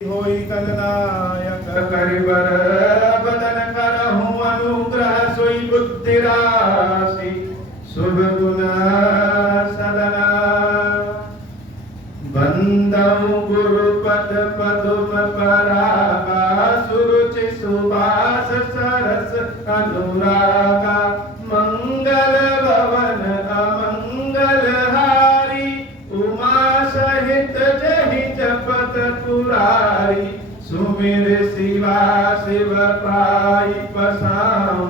होई कलनायक करिबर बदन करहूं अनुग्रह सोई बुद्धि राशि शुभ गुण सदना बंदऊ गुरुपद पदुम परागा सुरुचि सुभाष सरस अनुरागा मंगल भवन अमंगल हारी उमा सहित जहि जपत पुरारी सुमिर शिवा शिव पाई पसाऊं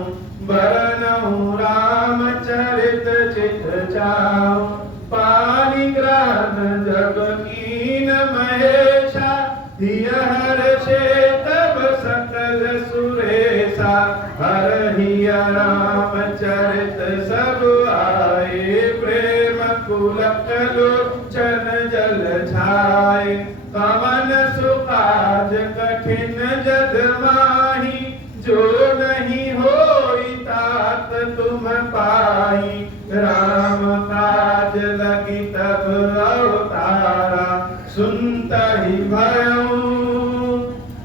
बरनऊं रामचरित चित जाऊं पानी ग्रान जग कीन महेशा हिय हर्षे तब सकल सुरेशा हरहिय रामचरित सब आए प्रेम पुलक लोचन जल छाए कवन सुकाज कठिन जग माही जो नहीं होई तात तुम पाई राम काज लगी तब अवतारा सुनत ही भयऊ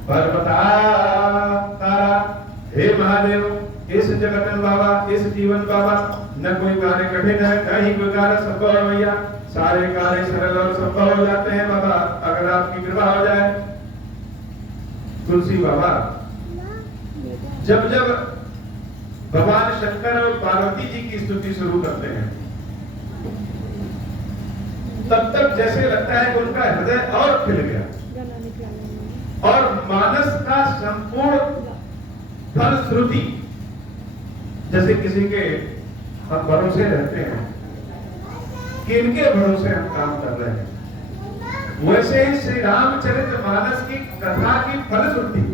पर्वता तारा। हे महादेव, इस जगतन बाबा, इस जीवन बाबा, न कोई कार्य कठिन है, न ही कोई कार्य संभव है भैया। सारे कार्य सरल और संभव हो जाते हैं बाबा, अगर आपकी कृपा हो जाए। तुलसी बाबा जब जब भगवान शंकर और पार्वती जी की स्तुति शुरू करते हैं तब तक जैसे लगता है कि उनका हृदय और खिल गया और मानस का संपूर्ण फलश्रुति, जैसे किसी के हम भरोसे रहते हैं कि इनके भरोसे हम काम कर रहे हैं, वैसे ही श्री रामचरित मानस की कथा की फलश्रुति,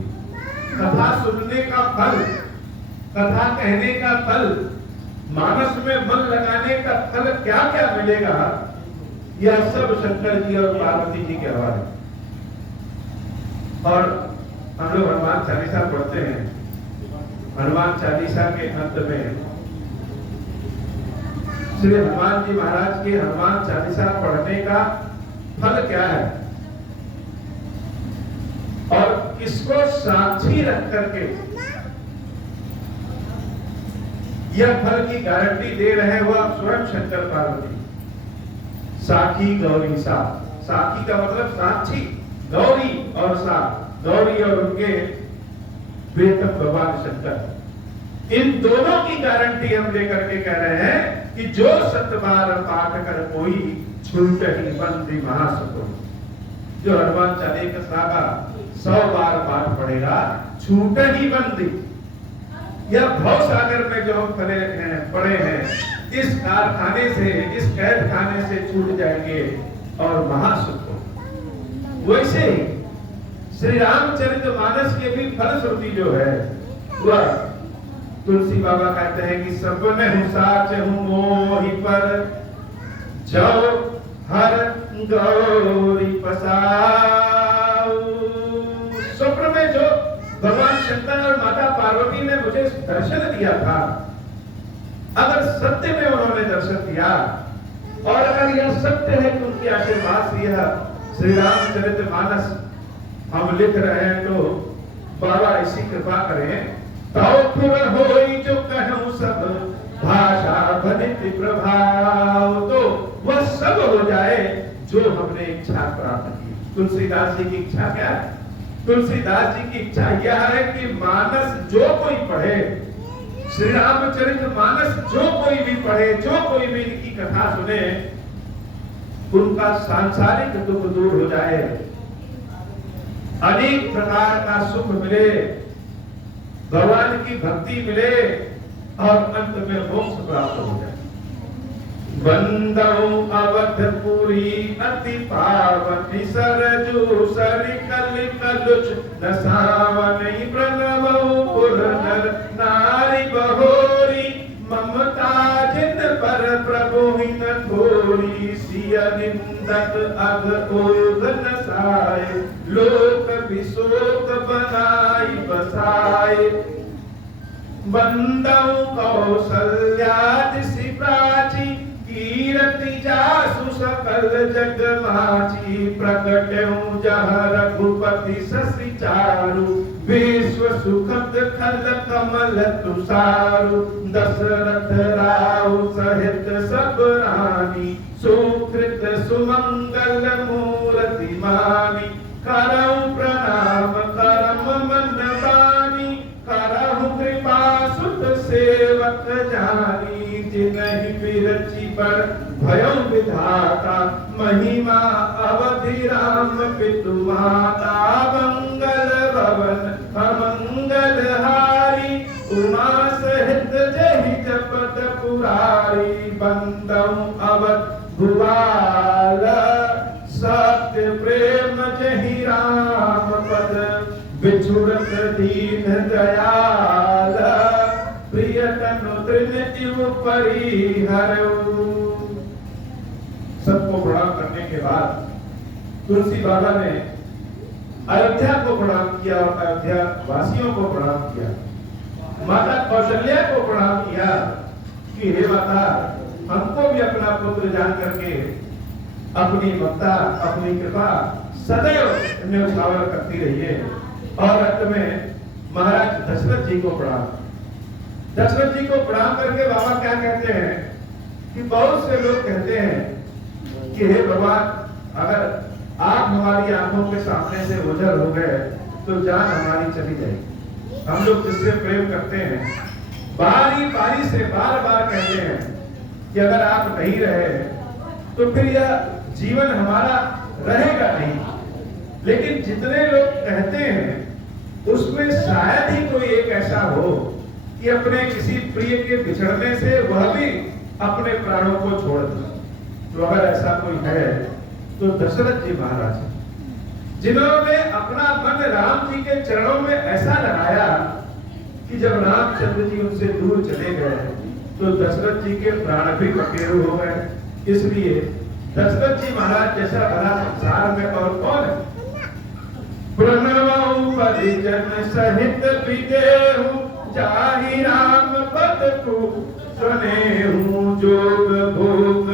कथा सुनने का फल, कथा कहने का फल, मानस में मन लगाने का फल क्या क्या मिलेगा, यह सब शंकर जी और पार्वती जी के हवाले। और हम लोग हनुमान चालीसा पढ़ते हैं। हनुमान चालीसा के अंत में श्री हनुमान जी महाराज के हनुमान चालीसा पढ़ने का फल क्या है और किसको साक्षी रख करके यह फल की गारंटी दे रहे हैं वह स्वयं शंकर पार्वती। साखी गौरी सा, साखी का मतलब साक्षी, गौरी और सा, गौरी और उनके प्रियतम भगवान शंकर, इन दोनों की गारंटी हम लेकर के कह रहे हैं कि जो 7 बार पाठ कर कोई छूट ही बंदी महासुख। जो हनुमान चालीसा का 100 बार पाठ पढ़ेगा छूट ही बंदी। यह भव सागर में जो हम पड़े हैं इस कारखाने से, इस कैद खाने से छूट जाएंगे और महासुख हो। वैसे ही श्री रामचरित मानस के भी फलश्रुति जो है वह तुलसी बाबा कहते हैं कि सपने साच हूं मोहि पर जो हर गौरी पसाऊ। स्वप्न में जो भगवान शंकर और माता पार्वती ने मुझे दर्शन दिया था, अगर सत्य में उन्होंने दर्शन दिया और अगर यह सत्य है कि उनकी आशीर्वाद से यह श्री रामचरित मानस हम लिख रहे हैं, तो बाबा इसी कृपा करें तो खुर होई जो कहूं सब भाषा बनित प्रभाव, तो वह सब हो जाए जो हमने इच्छा प्राप्त की। तुलसीदास जी की इच्छा क्या है? तुलसीदास जी की इच्छा यह है कि मानस जो कोई पढ़े, श्री रामचरित मानस जो कोई भी पढ़े, जो कोई भी इनकी कथा सुने, उनका सांसारिक दुख दूर हो जाए, अनेक प्रकार का सुख मिले, भगवान की भक्ति मिले और अंत में मोक्ष प्राप्त हो जाए। बंदऊ अवधपुरी अति पावनी सरजू सरिकल कलुष नसावनी प्रणवऊ पुर नर नारी बहोरी ममता जिन पर प्रभु ही न थोरी सिय निंदक अग ओध नसाए लोक विशोक बनाई बसाए। बंदऊ कौसल्या दिशि प्राची कीरति जासु सकल जग माची प्रगट्यऊ जहाँ रघुपति शशि चारु विश्व सुखद खल कमल तुषारु दशरथ राव सहित सब रानी सुकृत सुमंगल मूर्ति मानी करऊ प्रणाम करम मन बानी करहु कृपा सुत सेवक जानी जिनहि बिरचि पर भयउ विधाता महिमा अवधि राम पितु माता मंगल भवन अमंगल हारी उमा सहित जहि जपत पुरारी बंदऊ अवध भुआल सत्य प्रेम जहि राम पद बिछुड़त दीन दयाल प्रिय तनु तृण परिहरऊ। सबको प्रणाम करने के बाद तुलसी बाबा ने अयोध्या को प्रणाम किया और अयोध्या वासियों को प्रणाम किया। माता कौशल्या को प्रणाम किया कि हे माता, हमको भी अपना पुत्र जान करके अपनी ममता अपनी कृपा सदैव न्यौछावर करती रहिए। और अंत में महाराज दशरथ जी को प्रणाम। दशरथ जी को प्रणाम करके बाबा क्या कहते हैं कि बहुत से लोग कहते हैं कि हे भगवान, अगर आप हमारी आंखों के सामने से ओझल हो गए तो जान हमारी चली जाएगी। हम लोग जिससे प्रेम करते हैं बारी बारी से बार बार कहते हैं कि अगर आप नहीं रहे तो फिर यह जीवन हमारा रहेगा नहीं। लेकिन जितने लोग कहते हैं उसमें शायद ही कोई एक ऐसा हो कि अपने किसी प्रिय के बिछड़ने से वह भी अपने प्राणों को छोड़ दे। तो अगर ऐसा कोई है तो दशरथ जी महाराज हैं, जिन्होंने अपना मन राम जी के चरणों में ऐसा लगाया कि जब रामचंद्र जी उनसे दूर चले गए तो दशरथ जी के प्राण भी पखेरु हो गए। इसलिए दशरथ जी महाराज जैसा भला संसार में और कौन है। प्रणवऊ परिजन सहित विदेहु जाहि राम पद को सुनेहु जोग भोग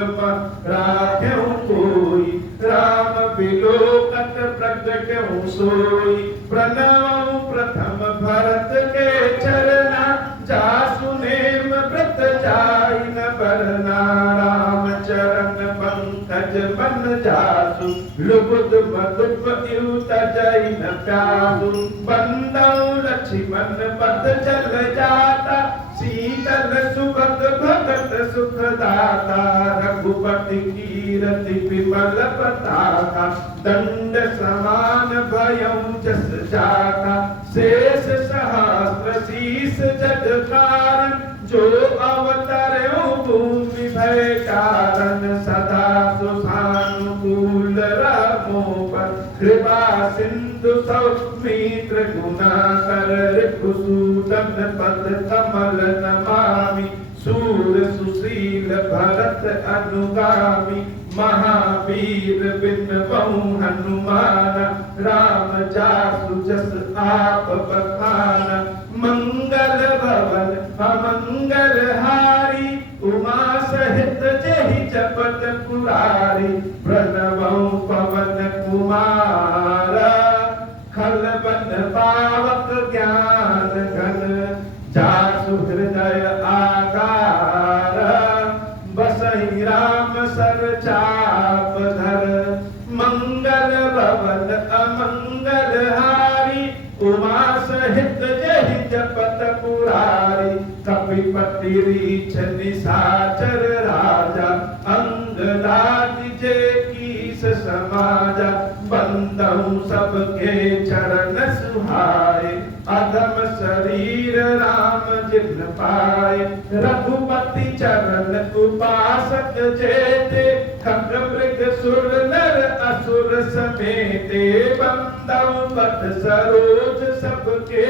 राखेहु कोई राम बिलोकत प्रगट्यहु सोई। प्रणवऊ प्रथम भरत के चरना जासु नेम व्रत जाहि न बरना राम चरण पंकज मन जासु लुबुद मधुप इउत जहि न प्यासु। बंदऊ लक्ष्मण पद चल जाता शीतल सुभग भगत सुख दाता। रघुपति कीरति विमल पताका दंड समान भयउ जस जाका। शेष सहस्त्र शीस जग कारण जो अवतरऊ भूमि भय कारण। सदा सुसानुकूल रामो पर कृपा सिंधु सौमित्र गुना कर। रिपुसूदन पद कमल नमामि सूर सुशील भरत अनुगामी। महावीर बिन बहु हनुमान राम जासु जस आप बखाना। मंगल भवन अमंगल हारी उमा सहित जहि जपत पुरारी। प्रणवऊ पवन कुमार खल बन पावक ज्ञान घन। जासु हृदय आगार बसहि राम सर चाप धर। मंगल भवन अमंगल हारी उमा सहित जहि जपत पुरारी। कपिपति रीछ निशाचर राजा अंगदादि जे कीस समाजा। बंदऊ सबके चरण सुहाए अधम शरीर राम जिन पाए। रघुपति चरण उपासक जेते खग मृग सुर नर असुर समेते। बंदऊ पद सरोज सबके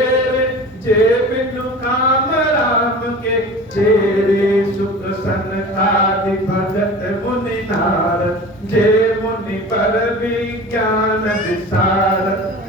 जे बिनु काम राम के चेरे। सुख सनकादि भगत मुनि नारद जे मुनि पर विज्ञान विसार।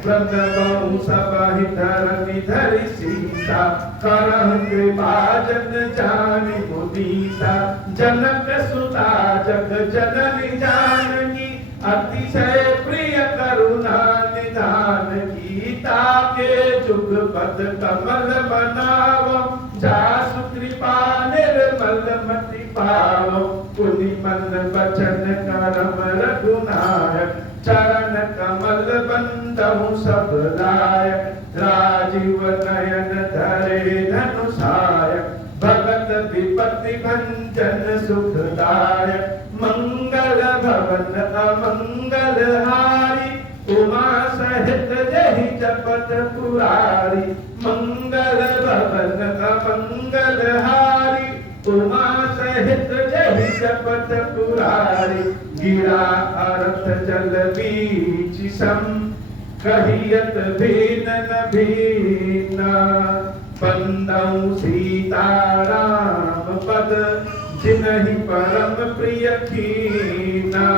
प्रणबहु सब धरनी धरि सीसा करहु कृपा जन जानि मुनीसा जनक सुता जग जननी जानकी अतिशय प्रिय करुणा निधान की ताके जुग पद कमल बनावो जासु कृपा निर्मल मति पावो पुनि मन बचन करम रघुनायक चरण कमल बंदहु सब लायक राजीव नयन धरे धनुषायक भगत विपत्ति भंजन सुखदायक मंगल भवन अमंगल हारी उमा सहित जहि जपत पुरारी मंगल भवन अमंगल हारी उमा सहित जहि जपत पुरारी गिरा अर्थ जल बीच सम कहियत भीन न भीना बंदौ सीताराम पद जिनहि परम प्रिय कीना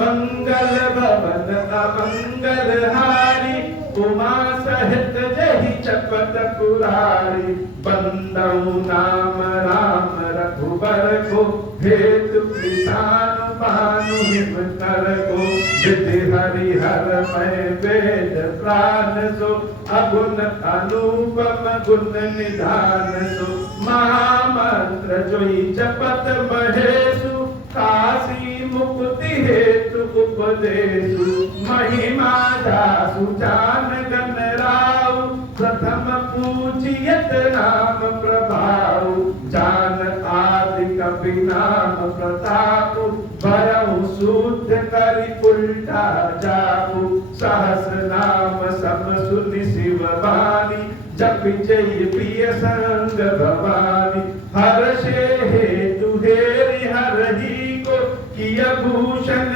मंगल भवन अमंगल हारी उमा सहित जहि चपत पुरारी बंदौ नाम राम रघुबर को हेतु किसान पानु हिम कर को विधि हरिहर मैं वेद प्राण सो अगुण अनुपम गुण निधान सो महामंत्र जोई जपत महेशु काशी मुक्ति हेतु उपदेशु महिमा दासु जान गण राव प्रथम पूजियत नाम प्रभाव जान आदि कपि नाम प्रताप भयउ शुद्ध करि उल्टा जाऊ सहस नाम सब सुनि शिव बानी जप जय प्रिय संग भवानी हर्षे हेतु हेरि हरहि को किय भूषण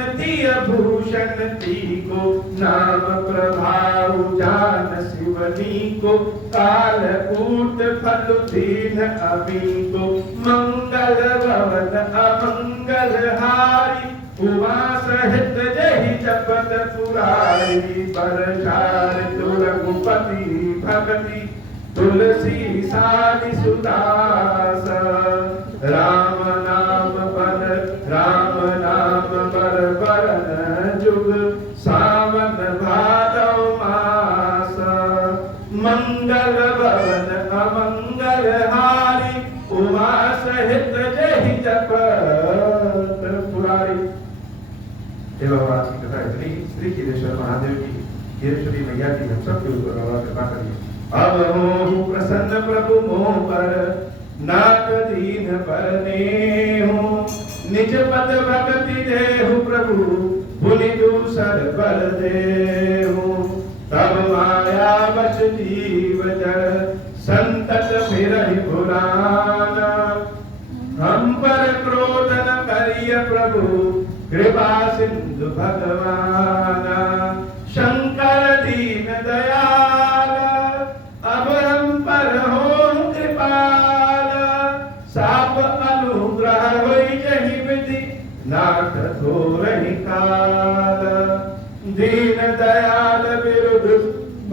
ती को नाम प्रभाव जान शिवनी को काल कूट फल दीन अभी को मंगल भवन अमंगल हारी उमा सहित जहि जपत पुरारी बरसार रघुपति भगति तुलसी सादि सुदास राम नाम बर बरन जुग सावन भादव मास मंगल भवन अमंगल हारी उमा सहित जहि जपत पुरारी। एवं आज की कथा इतनी श्री खीरेश्वर महादेव की खीरेश्वरी मैया की हम सब के ऊपर कृपा करिए। अब हो प्रसन्न प्रभु मोह पर नाथ दीन परने हो निज पद भक्ति देहु प्रभु भुनि दूसर बल देहु तब माया बस जीव जड़ संतत फिरहि भुलाना हम पर क्रोध न करिय प्रभु कृपा सिंधु भगवाना शंकर दीन दयाल अब हम पर हो कृपाल साप अनुग्रह होई जहि विधि नाथ थोरहि काल दीन दयाल विरुद्ध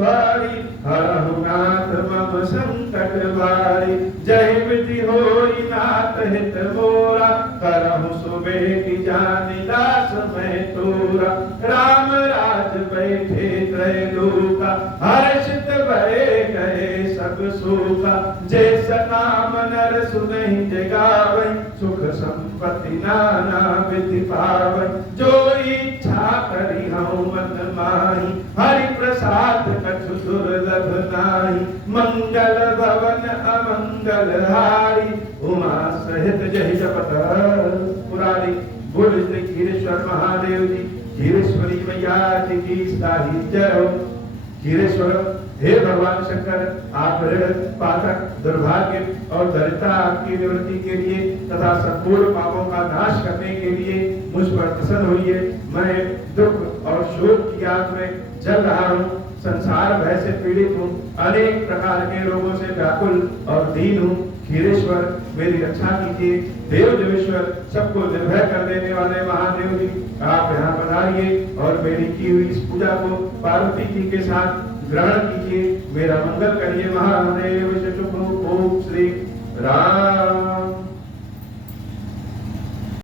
बारी हरहु नाथ मम संकट बारी जहि विधि होई नाथ हित मोरा करहु सुबेहि जानि दास मैं तोरा राम राज बैठे त्रैलोका हर्षित भये गए सब शोका जैसा नाम नर सुनहि जगावै सुख संपत्ति नाना विधि पावै जो इच्छा करि हऊँ मन माही हरि प्रसाद कछु दुर्लभ नाही मंगल भवन अमंगल हारी उमा सहित जहि जपत पुरारी। बोल श्री खीरेश्वर महादेव जी खीरेश्वरी मैया जी की साही जय हो। खीरेश्वर हे भगवान शंकर आप ऋण पातक दुर्भाग्य और दरिद्रता की निवृत्ति के लिए तथा संपूर्ण पापों का नाश करने के लिए मुझ पर प्रसन्न होइए। मैं दुख और शोक की आग में जल रहा हूँ, संसार भय से पीड़ित हूँ, अनेक प्रकार के रोगों से व्याकुल और दीन हूँ। खीरेश्वर मेरी रक्षा कीजिए। देव देवेश्वर सबको निर्भय कर देने वाले महादेव जी आप यहाँ बना संभालिए और मेरी की हुई इस पूजा को पार्वती जी के साथ ग्रहण कीजिए। मेरा मंगल करिए। महादेव शुभ। ओम श्री राम